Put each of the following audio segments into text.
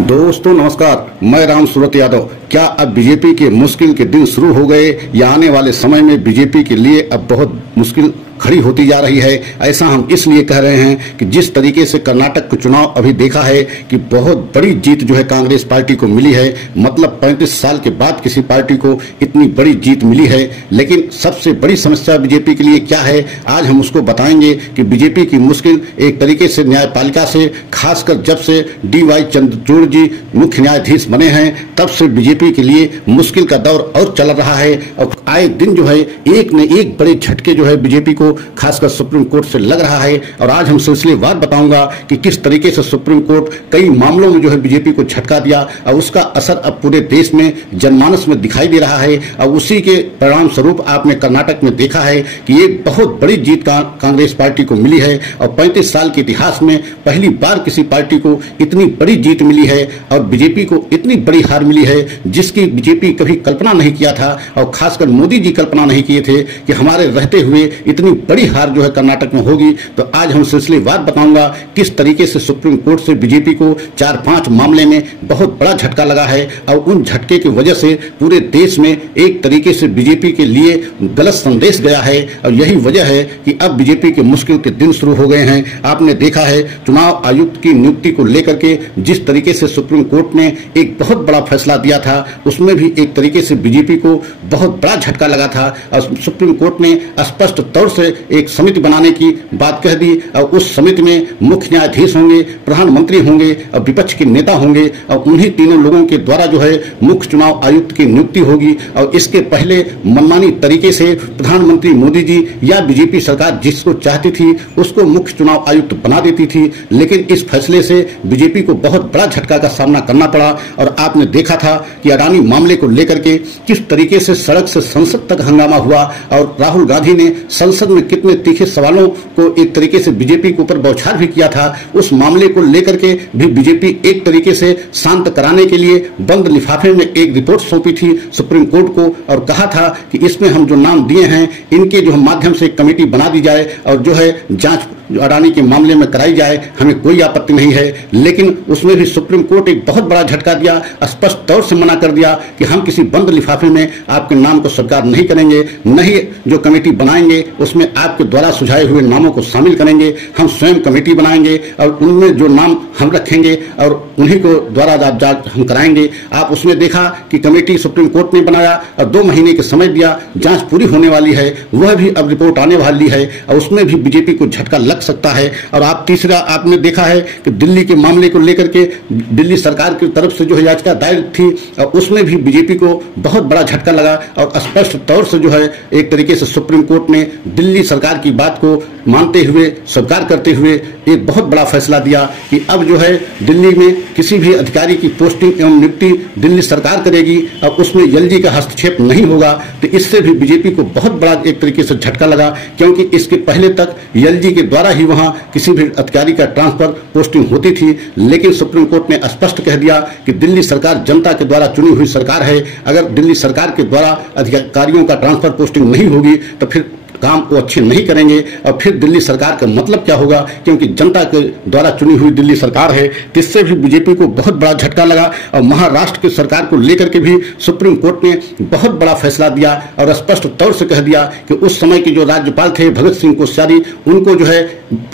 दोस्तों नमस्कार, मैं राम सूरत यादव। क्या अब बीजेपी के मुश्किल के दिन शुरू हो गए या आने वाले समय में बीजेपी के लिए अब बहुत मुश्किल खड़ी होती जा रही है? ऐसा हम इसलिए कह रहे हैं कि जिस तरीके से कर्नाटक का चुनाव अभी देखा है कि बहुत बड़ी जीत जो है कांग्रेस पार्टी को मिली है। मतलब 35 साल के बाद किसी पार्टी को इतनी बड़ी जीत मिली है। लेकिन सबसे बड़ी समस्या बीजेपी के लिए क्या है, आज हम उसको बताएंगे कि बीजेपी की मुश्किल एक तरीके से न्यायपालिका से, खासकर जब से DY चंद्रचूड़ जी मुख्य न्यायाधीश बने हैं तब से बीजेपी के लिए मुश्किल का दौर और चल रहा है। और आए दिन जो है एक न एक बड़े झटके जो है बीजेपी को खासकर सुप्रीम कोर्ट से लग रहा है। और आज हम सिलसिलेवार बताऊंगा कि किस तरीके से सुप्रीम कोर्ट कई मामलों में जो है बीजेपी को झटका दिया और उसका असर अब पूरे देश में जनमानस में दिखाई दे रहा है। और उसी के परिणाम स्वरूप आपने कर्नाटक में देखा है कि एक बहुत बड़ी जीत कांग्रेस पार्टी को मिली है। और 35 साल के इतिहास में पहली बार किसी पार्टी को इतनी बड़ी जीत मिली है और बीजेपी को इतनी बड़ी हार मिली है जिसकी बीजेपी कभी कल्पना नहीं किया था। और खासकर मोदी जी कल्पना नहीं किए थे कि हमारे रहते हुए इतनी बड़ी हार जो है कर्नाटक में होगी। तो आज हम सिलसिलेवार बताऊंगा किस तरीके से सुप्रीम कोर्ट से बीजेपी को 4-5 मामले में बहुत बड़ा झटका लगा है। और उन झटके की वजह से पूरे देश में एक तरीके से बीजेपी के लिए गलत संदेश गया है। और यही वजह है कि अब बीजेपी के मुश्किल के दिन शुरू हो गए हैं। आपने देखा है चुनाव आयुक्त की नियुक्ति को लेकर के जिस तरीके से सुप्रीम कोर्ट ने एक बहुत बड़ा फैसला दिया था, उसमें भी एक तरीके से बीजेपी को बहुत बड़ा झटका लगा था। और सुप्रीम कोर्ट ने स्पष्ट तौर से एक समिति बनाने की बात कह दी। और उस समिति में मुख्य न्यायाधीश होंगे, प्रधानमंत्री होंगे और विपक्ष के नेता होंगे। और उन्हीं तीनों लोगों के द्वारा जो है मुख्य चुनाव आयुक्त की नियुक्ति होगी। और इसके पहले मनमानी तरीके से प्रधानमंत्री मोदी जी या बीजेपी सरकार जिसको चाहती थी उसको मुख्य चुनाव आयुक्त बना देती थी। लेकिन इस फैसले से बीजेपी को बहुत बड़ा झटका का सामना करना पड़ा। और आपने देखा था कि अडानी मामले को लेकर के किस तरीके से सड़क से संसद तक हंगामा हुआ और राहुल गांधी ने संसद में कितने तीखे सवालों को एक तरीके से बीजेपी के ऊपर बौछार भी किया था। उस मामले को लेकर के भी बीजेपी एक तरीके से शांत कराने के लिए बंद लिफाफे में एक रिपोर्ट सौंपी थी सुप्रीम कोर्ट को और कहा था कि इसमें हम जो नाम दिए हैं इनके जो माध्यम से एक कमेटी बना दी जाए और जो है जांच अडानी के मामले में कराई जाए, हमें कोई आपत्ति नहीं है। लेकिन उसमें भी सुप्रीम कोर्ट एक बहुत बड़ा झटका दिया, स्पष्ट तौर से मना कर दिया कि हम किसी बंद लिफाफे में आपके नाम को स्वीकार नहीं करेंगे, नहीं जो कमेटी बनाएंगे उसमें आपके द्वारा सुझाए हुए नामों को शामिल करेंगे। हम स्वयं कमेटी बनाएंगे और उनमें जो नाम हम रखेंगे और उन्हीं को द्वारा जांच हम कराएंगे। आप उसमें देखा कि कमेटी सुप्रीम कोर्ट ने बनाया और 2 महीने के समय दिया, जांच पूरी होने वाली है, वह भी अब रिपोर्ट आने वाली है और उसमें भी बीजेपी को झटका लग सकता है। और आप तीसरा आपने देखा है कि दिल्ली के मामले को लेकर के दिल्ली सरकार की तरफ से जो है याचिका दायर थी और उसमें भी बीजेपी को बहुत बड़ा झटका लगा। और स्पष्ट तौर से जो है एक तरीके से सुप्रीम कोर्ट ने दिल्ली सरकार की बात को मानते हुए, स्वीकार करते हुए एक बहुत बड़ा फैसला दिया कि अब जो है दिल्ली में किसी भी अधिकारी की पोस्टिंग एवं नियुक्ति दिल्ली सरकार करेगी और उसमें LG का हस्तक्षेप नहीं होगा। तो इससे भी बीजेपी को बहुत बड़ा एक तरीके से झटका लगा, क्योंकि इसके पहले तक LG के द्वारा ही वहां किसी भी अधिकारी का ट्रांसफर पोस्टिंग होती थी। लेकिन सुप्रीम कोर्ट ने स्पष्ट कह दिया कि दिल्ली सरकार जनता के द्वारा चुनी हुई सरकार है। अगर दिल्ली सरकार के द्वारा अधिकारियों का ट्रांसफर पोस्टिंग नहीं होगी तो फिर काम वो अच्छे नहीं करेंगे और फिर दिल्ली सरकार का मतलब क्या होगा, क्योंकि जनता के द्वारा चुनी हुई दिल्ली सरकार है। इससे भी बीजेपी को बहुत बड़ा झटका लगा। और महाराष्ट्र की सरकार को लेकर के भी सुप्रीम कोर्ट ने बहुत बड़ा फैसला दिया और स्पष्ट तौर से कह दिया कि उस समय के जो राज्यपाल थे भगत सिंह कोश्यारी, उनको जो है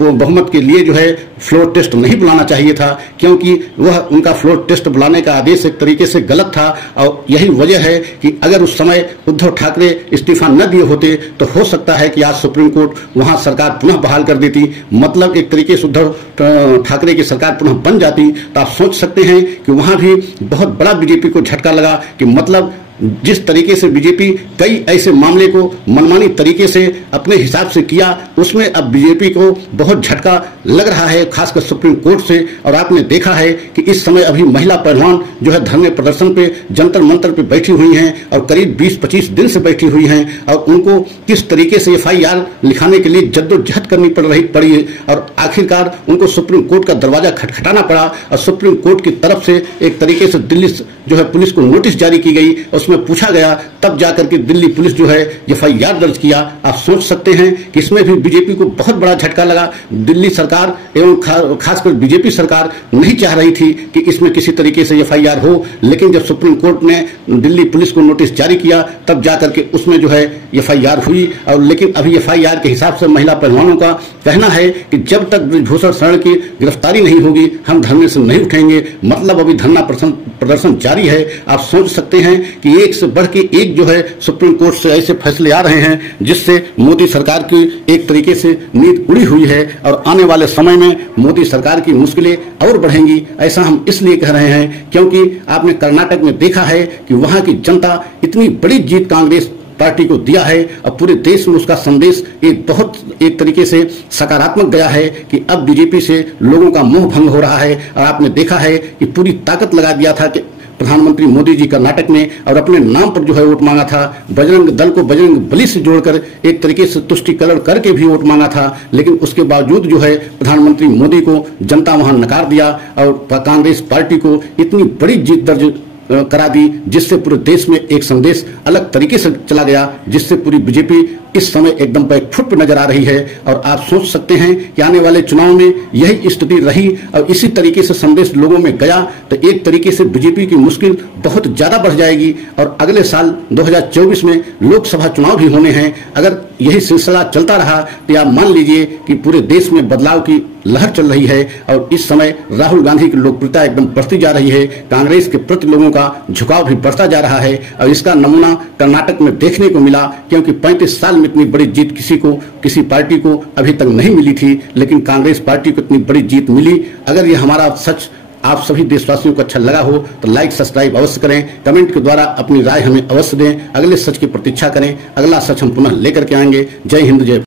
बहुमत के लिए जो है फ्लोर टेस्ट नहीं बुलाना चाहिए था, क्योंकि वह उनका फ्लोर टेस्ट बुलाने का आदेश एक तरीके से गलत था। और यही वजह है कि अगर उस समय उद्धव ठाकरे इस्तीफा न दिए होते तो हो सकता है कि आज सुप्रीम कोर्ट वहां सरकार पुनः बहाल कर देती, मतलब एक तरीके से उद्धव ठाकरे की सरकार पुनः बन जाती। तो आप सोच सकते हैं कि वहां भी बहुत बड़ा बीजेपी को झटका लगा कि मतलब जिस तरीके से बीजेपी कई ऐसे मामले को मनमानी तरीके से अपने हिसाब से किया, उसमें अब बीजेपी को बहुत झटका लग रहा है, खासकर सुप्रीम कोर्ट से। और आपने देखा है कि इस समय अभी महिला पहलवान जो है धरने प्रदर्शन पे जंतर मंतर पे बैठी हुई हैं और करीब 20-25 दिन से बैठी हुई हैं और उनको किस तरीके से FIR लिखाने के लिए जद्दोजहद करनी पड़ी है। और आखिरकार उनको सुप्रीम कोर्ट का दरवाजा खटखटाना पड़ा और सुप्रीम कोर्ट की तरफ से एक तरीके से दिल्ली जो है पुलिस को नोटिस जारी की गई और उसमें पूछा गया, तब जाकर के दिल्ली पुलिस जो है एफआईआर दर्ज किया। आप सोच सकते हैं कि इसमें भी बीजेपी को बहुत बड़ा झटका लगा। दिल्ली सरकार एवं खासकर बीजेपी सरकार नहीं चाह रही थी कि इसमें किसी तरीके से एफआईआर हो, लेकिन जब सुप्रीम कोर्ट ने दिल्ली पुलिस को नोटिस जारी किया तब जाकर के उसमें जो है एफआईआर हुई। और लेकिन अभी एफआईआर के हिसाब से महिला पहलवानों का कहना है कि जब तक ब्रजभूषण शरण की गिरफ्तारी नहीं होगी हम धरने से नहीं उठेंगे। मतलब अभी धरना प्रदर्शन जारी है। आप सोच सकते हैं कि एक से बढ़ के एक जो है सुप्रीम कोर्ट से ऐसे फैसले आ रहे हैं जिससे मोदी सरकार की एक तरीके से नींद उड़ी हुई है और आने वाले समय में मोदी सरकार की मुश्किलें और बढ़ेंगी। ऐसा हम इसलिए कह रहे हैं क्योंकि आपने कर्नाटक में देखा है कि वहां की जनता इतनी बड़ी जीत कांग्रेस पार्टी को दिया है और पूरे देश में उसका संदेश एक तरीके से सकारात्मक गया है कि अब बीजेपी से लोगों का मोह भंग हो रहा है। और आपने देखा है कि पूरी ताकत लगा दिया था कि प्रधानमंत्री मोदी जी कर्नाटक में और अपने नाम पर जो है वोट मांगा था। बजरंग दल को बजरंग बली से जोड़कर एक तरीके से तुष्टिकरण करके भी वोट मांगा था, लेकिन उसके बावजूद जो है प्रधानमंत्री मोदी को जनता वहां नकार दिया और कांग्रेस पार्टी को इतनी बड़ी जीत दर्ज करा दी जिससे पूरे देश में एक संदेश अलग तरीके से चला गया, जिससे पूरी बीजेपी इस समय एकदम बैक फुट पर नजर आ रही है। और आप सोच सकते हैं कि आने वाले चुनाव में यही स्थिति रही और इसी तरीके से संदेश लोगों में गया तो एक तरीके से बीजेपी की मुश्किल बहुत ज्यादा बढ़ जाएगी। और अगले साल 2024 में लोकसभा चुनाव भी होने हैं। अगर यही सिलसिला चलता रहा तो आप मान लीजिए कि पूरे देश में बदलाव की लहर चल रही है और इस समय राहुल गांधी की लोकप्रियता एकदम बढ़ती जा रही है। कांग्रेस के प्रति लोगों का झुकाव भी बढ़ता जा रहा है और इसका नमूना कर्नाटक में देखने को मिला, क्योंकि 35 साल में इतनी बड़ी जीत किसी पार्टी को अभी तक नहीं मिली थी, लेकिन कांग्रेस पार्टी को इतनी बड़ी जीत मिली। अगर ये हमारा सच आप सभी देशवासियों को अच्छा लगा हो तो लाइक सब्सक्राइब अवश्य करें, कमेंट के द्वारा अपनी राय हमें अवश्य दें। अगले सच की प्रतीक्षा करें, अगला सच हम पुनः लेकर के आएंगे। जय हिंद, जय